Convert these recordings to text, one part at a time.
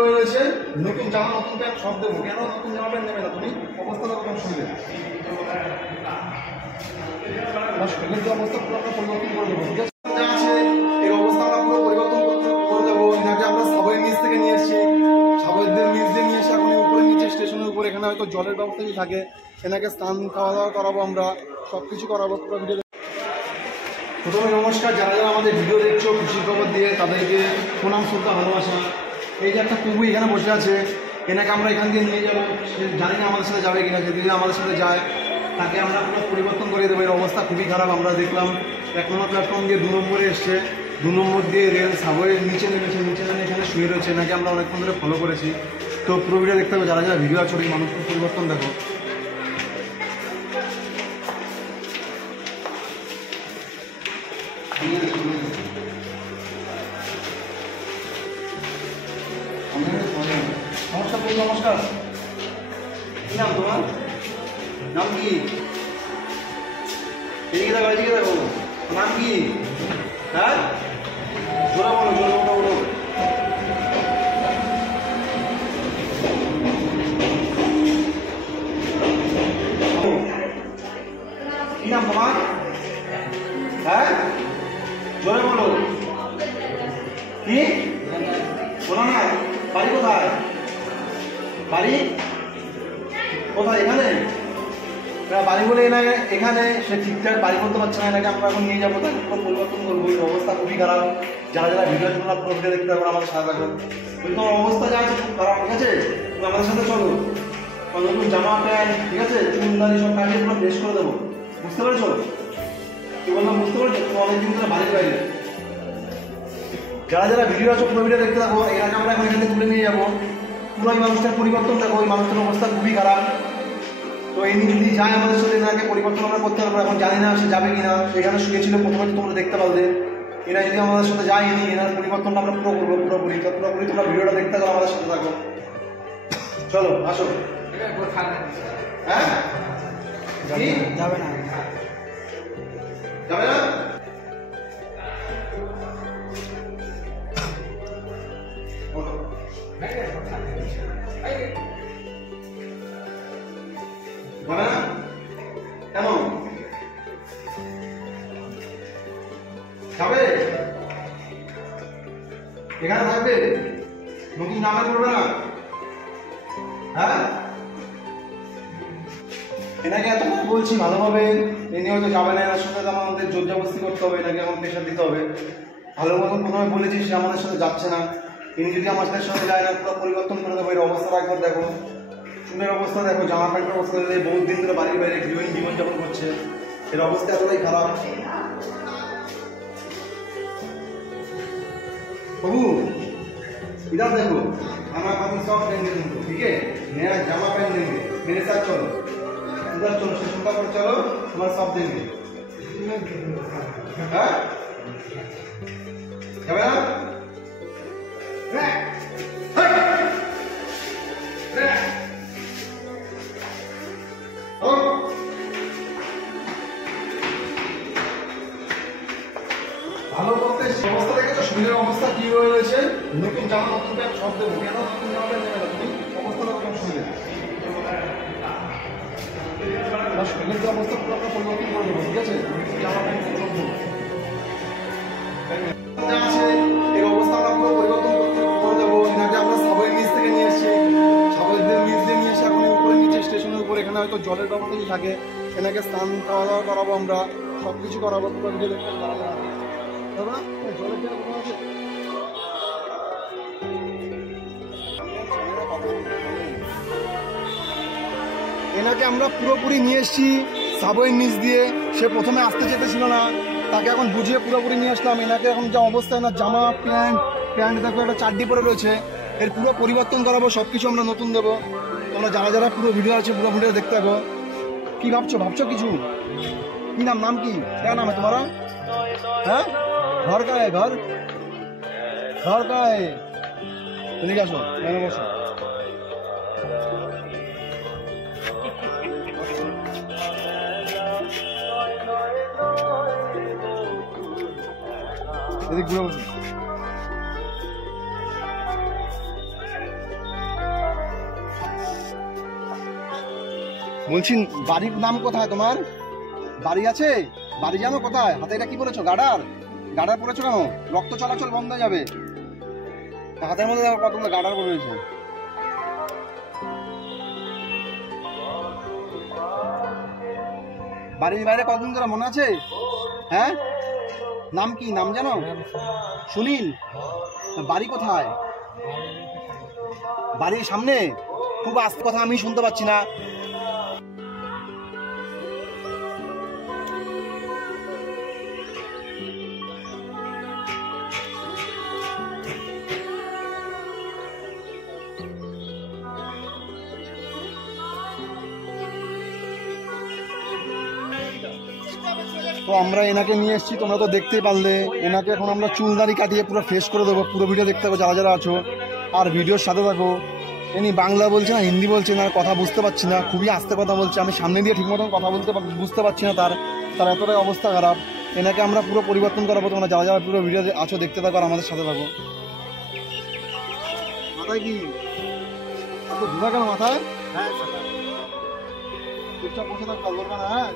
হয়ে রয়েছে, নতুন জামা নতুন প্যান্ট সব দেবো। কেন নতুন জামা প্যান্ট নেবে না তুমি? অবস্থাটা কখন শুনবে? শরীরের যে অবস্থা পুরো আমরা পরিবর্তন করে দেবো, ঠিক আছে? যা আছে এই অবস্থা আমরা পুরো পরিবর্তন করে দেবো। এনাকে আমরা সাবওয়ের নিচ থেকে নিয়ে এসেছি, সাবওয়ের নিচ দিয়ে নিয়ে এসে এখন উপরে নিচে স্টেশনের উপর এখানে হয়তো জলের ব্যবস্থা যদি থাকে, এনাকে স্নান খাওয়া দাওয়া করাবো, আমরা সব কিছু করাবো পুরো ভিডিও। প্রথমে নমস্কার, যারা যারা আমাদের ভিডিও দেখছো খুশি খবর দিয়ে তাদেরকে প্রণাম শ্রদ্ধা ভালোবাসা। এই যে একটা কুবু এখানে বসে আছে, এনাকে আমরা এখান দিয়ে নিয়ে যাবো। জানি না আমাদের সাথে যাবে কিনা, যদি আমাদের সাথে যায় তাকে আমরা পুরো পরিবর্তন করে দেবো। এর অবস্থা খুবই খারাপ। আমরা দেখলাম 1 নম্বর প্ল্যাটফর্ম দিয়ে 2 নম্বরে এসছে, 2 নম্বর দিয়ে রেল সাবওয়ের নিচে নেমেছে, নিচে নেমে এখানে শুয়ে রয়েছে। এনাকে আমরা অনেকক্ষণ ধরে ফলো করেছি। তো পুরো ভিডিও দেখতে হবে, যারা যারা ভিডিও আছে ওই মানুষের পরিবর্তন দেখো। নমস্কার বন্ধু, নমস্কার। কি নাম তোমার? নাম কি? এদিকে দেখো, এদিকে দেখো। নাম কি? হ্যাঁ, জোরে বলো, জোরে বলো। কি নাম তোমার? হ্যাঁ, জোরে বলো। কি বলো না? বাড়ি কোথায়? বাড়ি কোথায়? এখানে বাড়ি বলে এখানে সে ঠিকঠাক বাড়ি করতে পারছে না। এনাকে আমরা এখন নিয়ে যাবো, তাকে পুরো পরিবর্তন করবো। এই অবস্থা খুবই খারাপ। যারা যারা ভিডিও তোমরা পুরো ভিডিও দেখতে পারো, আমাদের সাথে থাকো। তোমার অবস্থা যা আছে খুব খারাপ, ঠিক আছে? তুমি আমাদের সাথে চলো, নতুন জামা প্যান্ট, ঠিক আছে, চুলদারি সব কাটিয়ে পুরো বেশ করে দেবো। বুঝতে পেরেছো? কি বললাম বুঝতে পেরেছো? তুমি অনেকদিন ধরে বাড়ির বাইরে। যারা যারা ভিডিও আছে পুরো ভিডিও দেখতে থাকো। এনাকে আমরা এখন এখানে তুলে নিয়ে যাবো। পুরো এই মানুষটার পরিবর্তন দেখো। ওই মানুষটার অবস্থা খুবই খারাপ। তো ইনি যদি যায় আমাদের সাথে, এনাকে পরিবর্তন আমরা করতে পারবো। এখন জানি না সে যাবে কিনা। এখানে শুয়েছিল প্রথমে, তোমরা দেখতে পারবে। এরা যদি আমাদের সাথে যায়, ইনি এনার পরিবর্তনটা আমরা পুরো করবো, পুরোপুরি। তো পুরোপুরি তোমরা ভিডিওটা দেখতে থাকো, আমাদের সাথে থাকো। চলো আসো। হ্যাঁ, যাবে না, যাবে না। যাবে না কেন? যাবে, এখানে থাকবে, নতুন জামা পড়বে না। হ্যাঁ, এনাকে এত বলছি ভালোভাবে, এনে হয়তো যাবে না। এনার সাথে আমাদের জোর জবরদস্তি করতে হবে, এনাকে এখন প্রেশার দিতে হবে। ভালো মতন প্রথমে বলেছি, সে আমাদের সাথে যাচ্ছে না। ইনি যদি আমাদের সাথে যায় না, পুরো পরিবর্তন করে দেবো। এর অবস্থাটা একবার দেখো, চুলের অবস্থা দেখো, জামা প্যান্টের অবস্থা দেখো। বহুত দিন ধরে বাড়ির বাইরে গৃহহীন জীবনযাপন করছে। এর অবস্থা এতটাই খারাপ। বাবু इधर देखो, हमारे पास सब देंगे तुमको, ठीक है? नया जामा पहन देंगे, मेरे साथ चलो, उधर चलो, स्टेशन पर चलो, तुम्हारा सब देंगे। हाँ, क्या बोला? ভালো করতে অবস্থা দেখেছো, শরীরের অবস্থা কি হয়ে রয়েছে, নতুন জামা নতুন প্যান্ট সব দেবো। কেন নতুন জামা প্যান্ট নেবে না তুমি? অবস্থাটা কখন শুনবে? শরীরের যে অবস্থা পুরো আমরা পরিবর্তন করে দেবো, ঠিক আছে? জামা প্যান্ট সব দেবো। যা আছে এই অবস্থা আমরা পুরো পরিবর্তন করে দেবো। এনাকে আমরা সাবওয়ের নিচ থেকে নিয়ে এসেছি, সাবওয়ের নিচ দিয়ে নিয়ে এসে এখন উপরে নিচে স্টেশনের উপর এখানে হয়তো জলের ব্যবস্থা যদি থাকে, এনাকে স্নান খাওয়া দাওয়া করাবো, আমরা সব কিছু করাবো। পুরো ভিডিও দেখতে পারবো। এনাকে আমরা পুরোপুরি নিয়ে এসেছি সাবওয়ের নিচ দিয়ে। সে প্রথমে আসতে যেতেছিল না, তাকে এখন বুঝিয়ে পুরোপুরি নিয়ে আসলাম। এনাকে এখন যা অবস্থা, এনার জামা প্যান্ট দেখো, একটা চাড্ডি পরে রয়েছে। এর পুরো পরিবর্তন করাবো, সব কিছু আমরা নতুন দেবো। তোমরা যারা যারা পুরো ভিডিও আছে পুরো ভিডিও দেখতে থাকো। কি ভাবছো কিছু? কি নাম কি? क्या नाम है तुम्हारा? हाँ, घर का है? घर का है। এদিকে আসো, এখানে বসো। এদিকে ঘুরে বসো। বলছি বাড়ির নাম কোথায় তোমার? বাড়ি আছে? বাড়ি জানো কোথায়? হাতে এটা কি পরেছো? গার্ডার? গার্ডার পরেছো কেন? রক্ত চলাচল বন্ধ হয়ে যাবে। হাতের মধ্যে দেখো কতগুলো গার্ডার পরে রয়েছে। বাড়ির বাইরে কতদিন ধরে মনে আছে? হ্যাঁ, নাম কি? নাম জানো? সুনীল। বাড়ি কোথায়? বাড়ির সামনে? খুব আস্তে কথা আমি শুনতে পাচ্ছি না। তো আমরা এনাকে নিয়ে এসেছি, তোমরা তো দেখতেই পারলে। এনাকে এখন আমরা চুলদারি কাটিয়ে পুরো ফেস করে দেবো। পুরো ভিডিও দেখতে হবে যারা যারা আছো, আর ভিডিওর সাথে থাকো। ইনি বাংলা বলছে না হিন্দি বলছে না, কথা বুঝতে পারছি না, খুবই আস্তে কথা বলছে। আমি সামনে দিয়ে ঠিক মতন কথা বুঝতে পারছি না, তার এতটাই অবস্থা খারাপ। এনাকে আমরা পুরো পরিবর্তন করাবো। তোমরা যারা যারা পুরো ভিডিও আছো দেখতে থাকো আর আমাদের সাথে থাকো। মাথায় কি এত ধুলা কেন মাথায়? হ্যাঁ, চুপচাপ বসে থাকো, বলবে না। হ্যাঁ,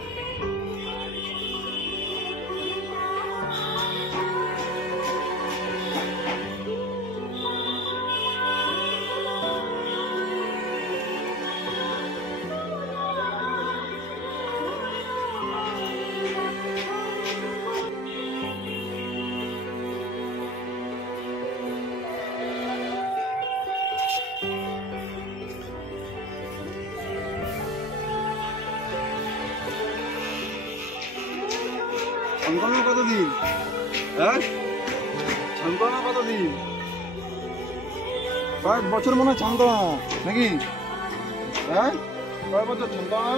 ছানকোনা কতদিন? হ্যাঁ, ছানকোনা কতদিন? কয়েক বছর মনে হয় ছানকোনা নাকি? হ্যাঁ, কয়েক বছর ছানকোনা।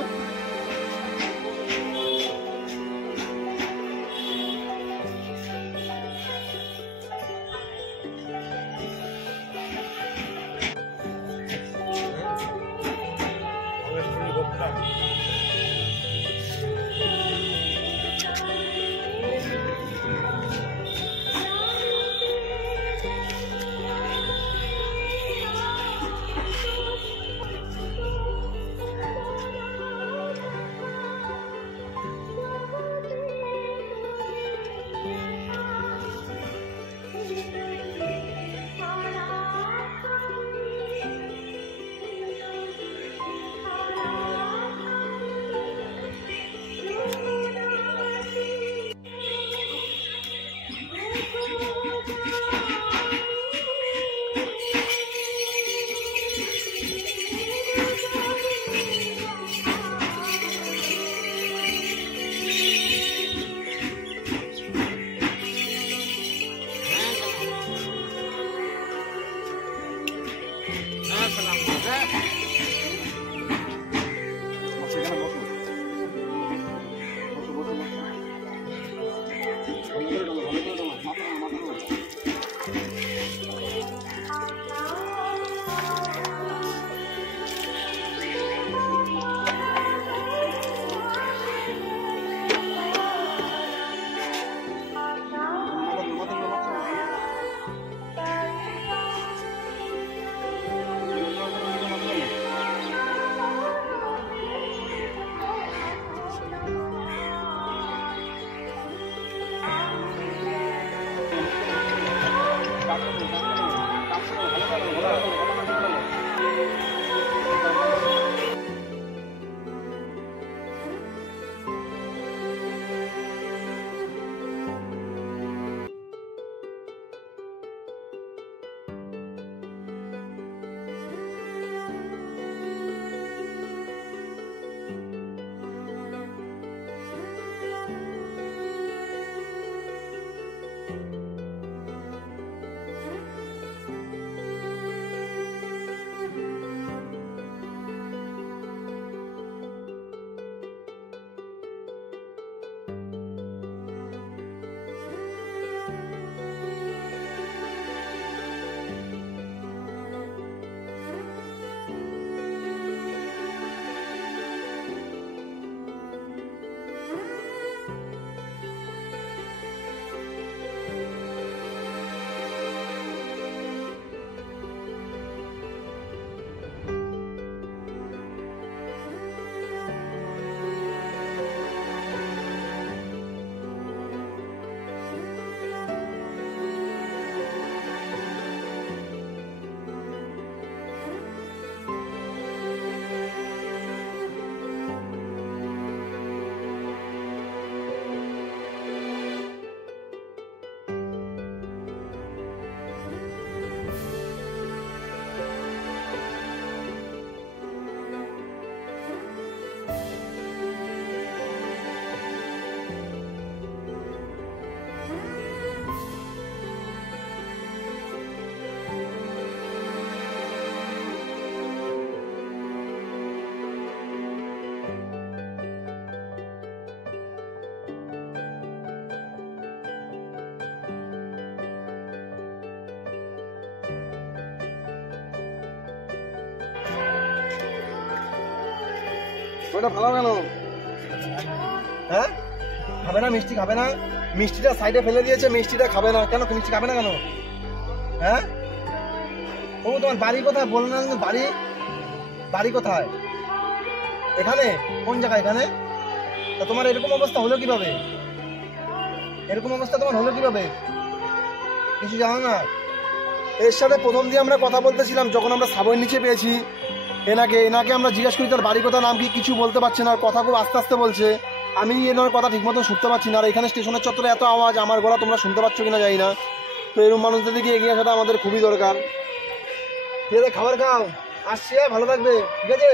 ওটা ভালো কেন? হ্যাঁ, খাবে না মিষ্টি? খাবে না? মিষ্টিটা সাইডে ফেলে দিয়েছে, মিষ্টিটা খাবে না কেন? মিষ্টি খাবে না কেন? হ্যাঁ, ও তোমার বাড়ি কোথায় বলো না? বাড়ি বাড়ি কোথায়? এখানে? কোন জায়গা এখানে? তা তোমার এরকম অবস্থা হলো কিভাবে? এরকম অবস্থা তোমার হলো কিভাবে? কিছু জানো না? এর সাথে প্রথম দিয়ে আমরা কথা বলতেছিলাম যখন আমরা সাবয়ের নিচে পেয়েছি এনাকে আমরা জিজ্ঞাসা করি তার বাড়ি কথা, নাম কি, কিছু বলতে পারছে না, আর কথা খুব আস্তে আস্তে বলছে। আমি এনার কথা ঠিক মতন শুনতে পাচ্ছি না। আর এখানে স্টেশনের চত্বরে এত আওয়াজ, আমার গলা তোমরা শুনতে পাচ্ছ কিনা জানি না। তো এরকম মানুষদের দিকে এগিয়ে আসাটা আমাদের খুবই দরকার। ঠিক আছে, খাবার খাও, আসছি, ভালো থাকবে, ঠিক আছে?